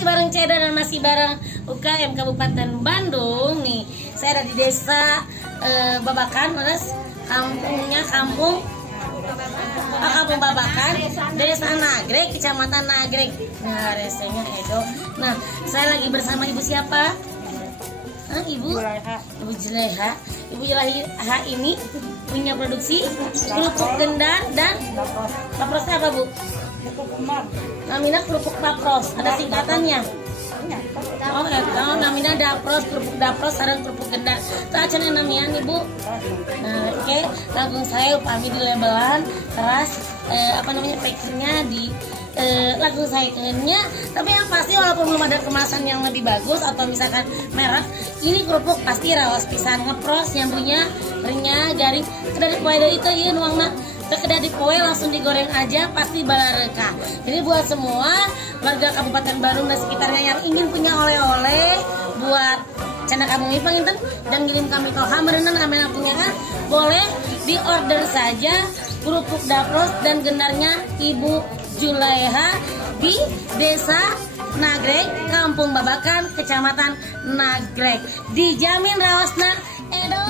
masih bareng Ceda dan masih bareng UKM Kabupaten Bandung nih. Saya ada di desa Babakan, terus kampungnya kampung Babakan, desa Nagrek, kecamatan Nagrek. Nah, resenya Edo. Nah, saya lagi bersama ibu siapa? Ibu Juleha. Ibu Juleha ini punya produksi kerupuk gendang dan paprosnya apa, Bu? Namanya kerupuk dapros, ada singkatannya. Oh, namanya dapros, kerupuk dapros, sarang kerupuk gendang. Itu namanya nih, Bu. Nah, oke, langsung saya upami di labelan, terus packingnya di langsung saya kenyanya. Tapi yang pasti walaupun belum ada kemasan yang lebih bagus atau misalkan merek, ini kerupuk pasti rawas pisan ngepros, nyambunya renyah, garing. Kedari poe dari itu ieu nuangna kedari poe langsung digoreng aja pasti balareka. Jadi buat semua warga Kabupaten Bandung dan sekitarnya yang ingin punya oleh-oleh buat canda kamu panginten dan ngirim kami toha merenang amena punya boleh di order saja kerupuk dapros dan gendarnya Ibu Juleha di desa Nagrek, Kampung Babakan, Kecamatan Nagrek. Dijamin rawasna Edo.